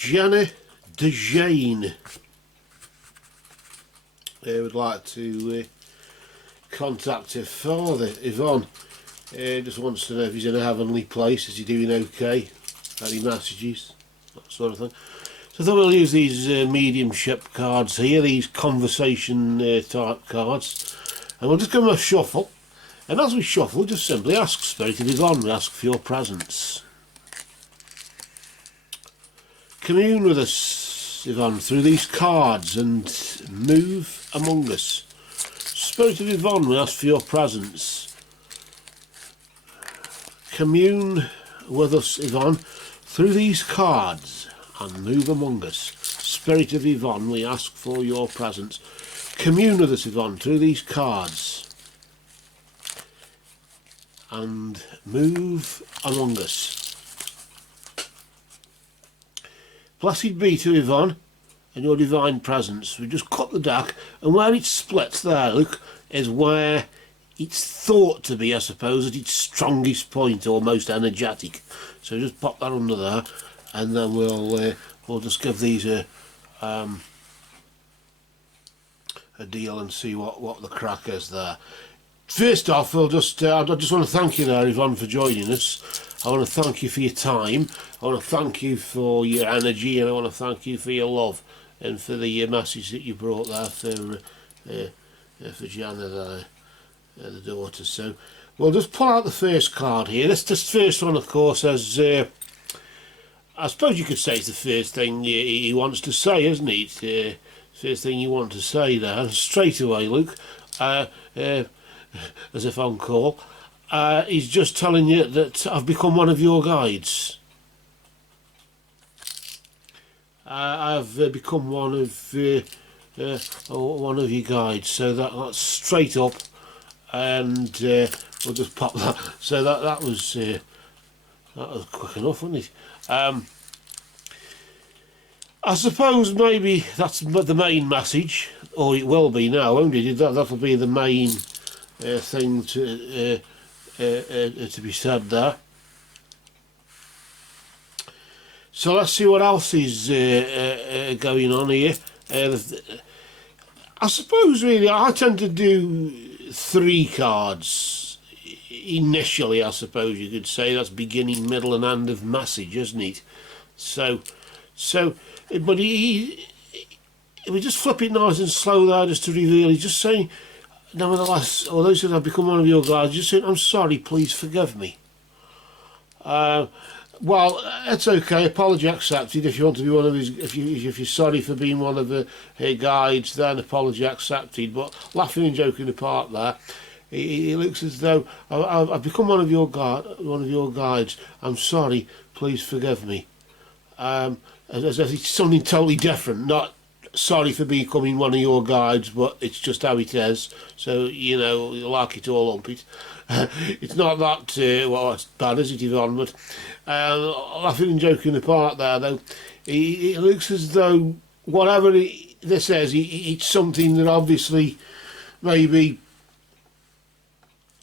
Jenna Deshane would like to contact her father, Yvonne. Just wants to know if he's in a heavenly place, is he doing okay, any messages, that sort of thing. So I thought we'll use these mediumship cards here, these conversation type cards, and we'll just give them a shuffle. And as we shuffle, just simply ask Spirit of Yvonne, we ask for your presence. Commune with us, Yvonne, through these cards and move among us. Spirit of Yvonne, we ask for your presence. Commune with us, Yvonne, through these cards and move among us. Spirit of Yvonne, we ask for your presence. Commune with us, Yvonne, through these cards and move among us. Blessed be to Yvonne and your divine presence. We just cut the deck, and where it splits there, look, is where it's thought to be, I suppose, at its strongest point or most energetic. So just pop that under there, and then we'll just give these a deal and see what the crack is there. First off, I just want to thank you there, Yvonne, for joining us. I want to thank you for your time. I want to thank you for your energy, and I want to thank you for your love and for the message that you brought there for Jenna, the daughter. So we'll just pull out the first card here. This first one, of course, as I suppose you could say it's the first thing he wants to say, isn't it? First thing you want to say there, and straight away, Luke. As if on call, he's just telling you that I've become one of your guides. I've become one of your guides, so that's straight up, and we'll just pop that. So that was quick enough, wasn't it? I suppose maybe that's the main message, or it will be now, won't it? That'll be the main thing to be said there. So let's see what else is going on here. I suppose really I tend to do 3 cards initially, I suppose you could say. That's beginning, middle and end of message, isn't it? So but we just flip it nice and slow there, just to reveal. He's just saying, nevertheless, although he said I've become one of your guides, just saying, I'm sorry, please forgive me. Well, it's okay, apology accepted. If you want to be one of his, if you're sorry for being one of her guides, then apology accepted. But laughing and joking apart there, he looks as though I've become one of your guides. I'm sorry, please forgive me. As if it's something totally different, not sorry for becoming one of your guides, but it's just how it is. So, you know, you like it all up. It's not that, well, it's bad, is it, Yvonne? But laughing and joking apart there, though, it looks as though whatever this is, it's something that obviously maybe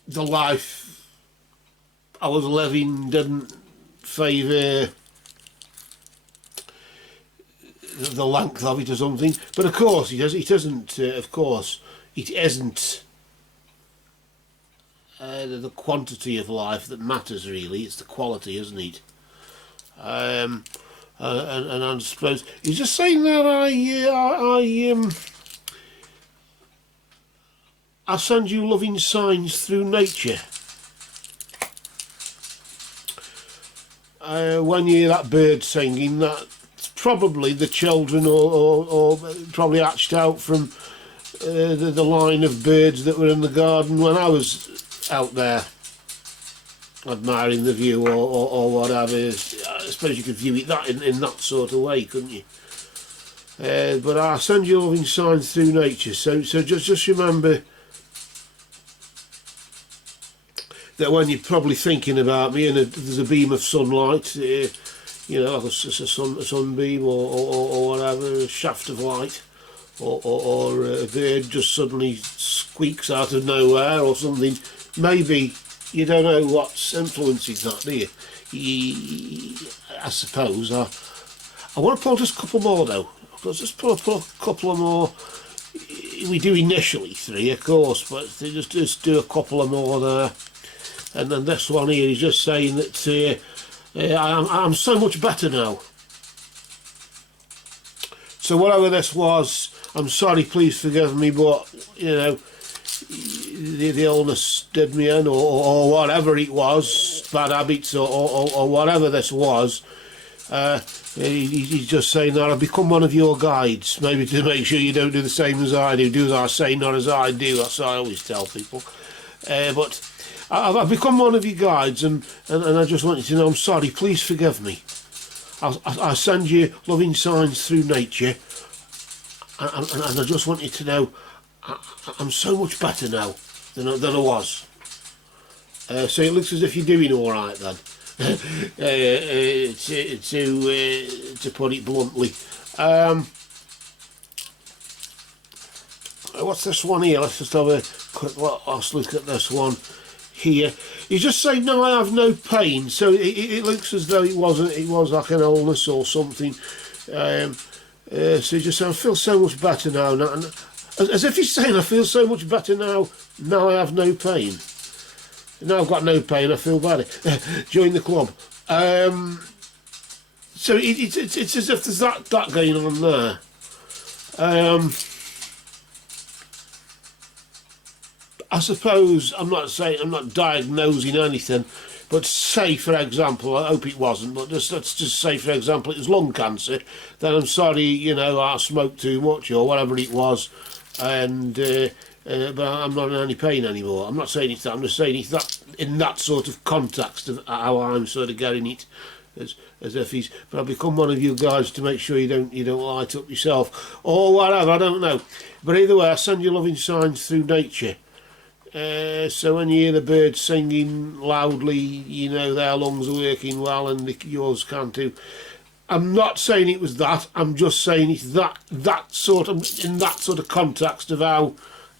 the life I was living didn't favour the length of it or something, but of course it isn't the quantity of life that matters really, it's the quality, isn't it? And I suppose he's just saying that I send you loving signs through nature. When you hear that bird singing, that's probably the children or probably hatched out from the line of birds that were in the garden when I was out there admiring the view or whatever. I suppose you could view it in that sort of way, couldn't you? But I send you loving signs through nature, so just remember that when you're probably thinking about me and there's a beam of sunlight, you know, like a sunbeam or whatever, a shaft of light, or a bird just suddenly squeaks out of nowhere or something, maybe you don't know what's influencing that, do you? I suppose I want to pull just a couple more though. Let's just pull a couple of more. We do initially 3, of course, but just do a couple of more there. And then this one here is just saying that I'm so much better now. So whatever this was, I'm sorry, please forgive me, but you know, the illness did me in, or whatever it was, bad habits, or whatever this was. He's just saying that I've become one of your guides, maybe to make sure you don't do the same as I do. Do as I say, not as I do. That's what I always tell people. But I've become one of your guides, and I just want you to know I'm sorry. Please forgive me. I send you loving signs through nature, and I just want you to know I'm so much better now than I was. So it looks as if you're doing all right then. To put it bluntly. What's this one here? Let's just have a quick look at this one here. He's just saying, no, I have no pain. So it looks as though it was like an illness or something. So he's just saying, I feel so much better now. As if he's saying, I feel so much better now. Now I have no pain. Now I've got no pain, I feel better. Join the club. So it's as if there's that going on there. I suppose I'm not diagnosing anything, but say for example, I hope it wasn't, but let's just say for example it was lung cancer. Then I'm sorry, you know, I smoked too much or whatever it was, and. But I'm not in any pain anymore. I'm not saying it's that. I'm just saying it's that in that sort of context of how I'm sort of getting it, as if he's. But I've become one of you guys to make sure you don't light up yourself or whatever. I don't know. But either way, I send you loving signs through nature. So when you hear the birds singing loudly, you know their lungs are working well, and yours can too. I'm not saying it was that. I'm just saying it's that sort of in that sort of context of how.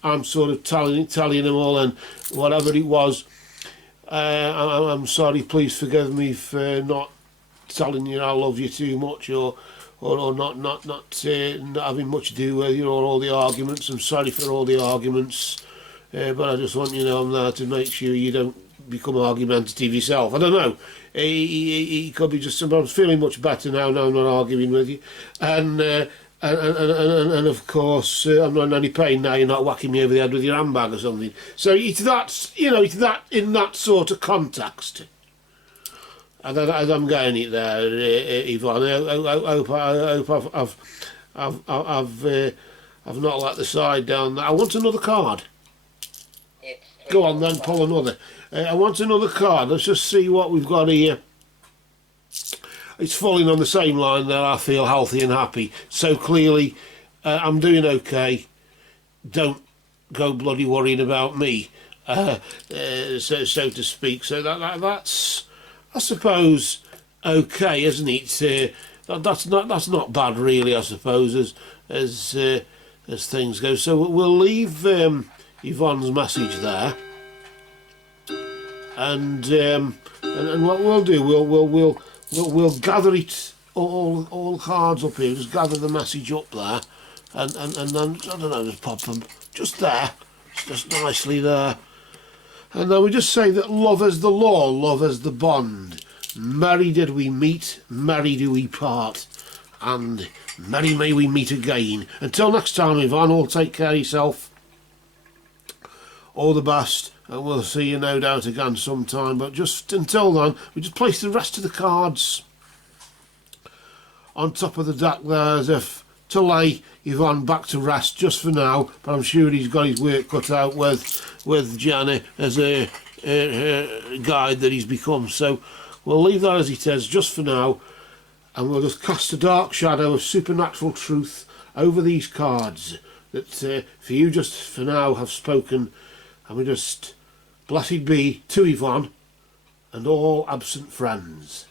I'm sort of telling them all, and whatever it was, I'm sorry. Please forgive me for not telling you I love you too much, or not having much to do with you, or all the arguments. I'm sorry for all the arguments, but I just want you to know I'm there to make sure you don't become argumentative yourself. I don't know. He could be just. I'm feeling much better now. Now I'm not arguing with you, and of course I'm not in any pain now. You're not whacking me over the head with your handbag or something. So it's that, you know, it's that in that sort of context. And I'm getting it there, Yvonne. I hope I've not let the side down there. I want another card. Go on then, pull another. I want another card. Let's just see what we've got here. It's falling on the same line there. I feel healthy and happy. So clearly, I'm doing okay. Don't go bloody worrying about me, so to speak. So that's, I suppose, okay, isn't it? That's not bad, really. I suppose as things go. So we'll leave Yvonne's message there, and what we'll do, we'll gather it all cards up here. Just gather the message up there, and then I don't know, just pop them just there, just nicely there, and then we just say that love is the law, love is the bond. Merry did we meet, merry do we part, and merry may we meet again. Until next time, Yvonne, all take care of yourself. All the best. And we'll see you no doubt again sometime, but just until then, we just place the rest of the cards on top of the deck there, as if to lay Yvonne back to rest just for now, but I'm sure he's got his work cut out with Jenna as a guide that he's become. So we'll leave that as it is just for now, and we'll just cast a dark shadow of supernatural truth over these cards that for you just for now have spoken, and we just blessed be to Yvonne and all absent friends.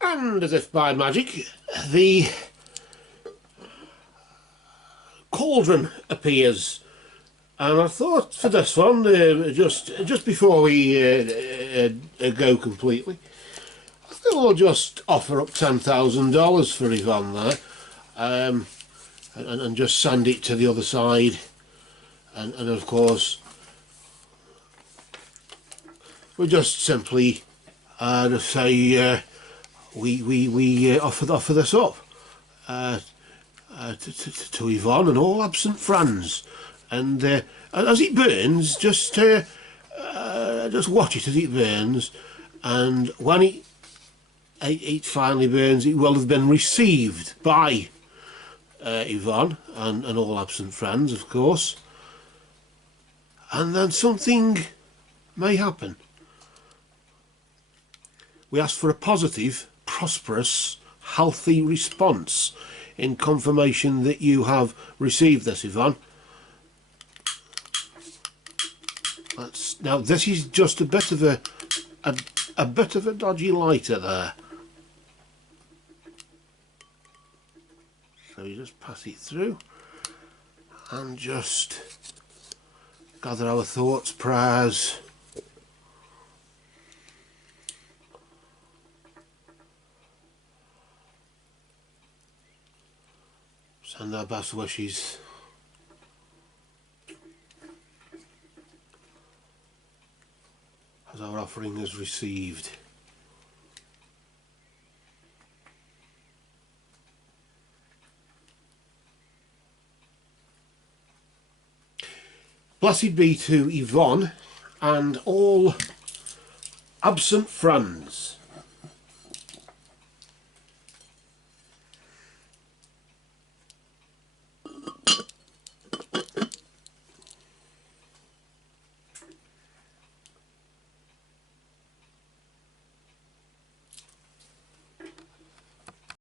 And as if by magic, the cauldron appears. And I thought for this one, just before we go completely, I think we'll just offer up $10,000 for Yvonne there, and just sand it to the other side, and of course we just simply just say we offer this up to Yvonne and all absent friends. And as it burns, just watch it as it burns, and when it finally burns, it will have been received by Yvonne and all absent friends, of course, and then something may happen. We ask for a positive, prosperous, healthy response in confirmation that you have received this, Yvonne. Now this is just a bit of a dodgy lighter there, so you just pass it through and just gather our thoughts, prayers, send our best wishes. As our offering is received. Blessed be to Yvonne and all absent friends.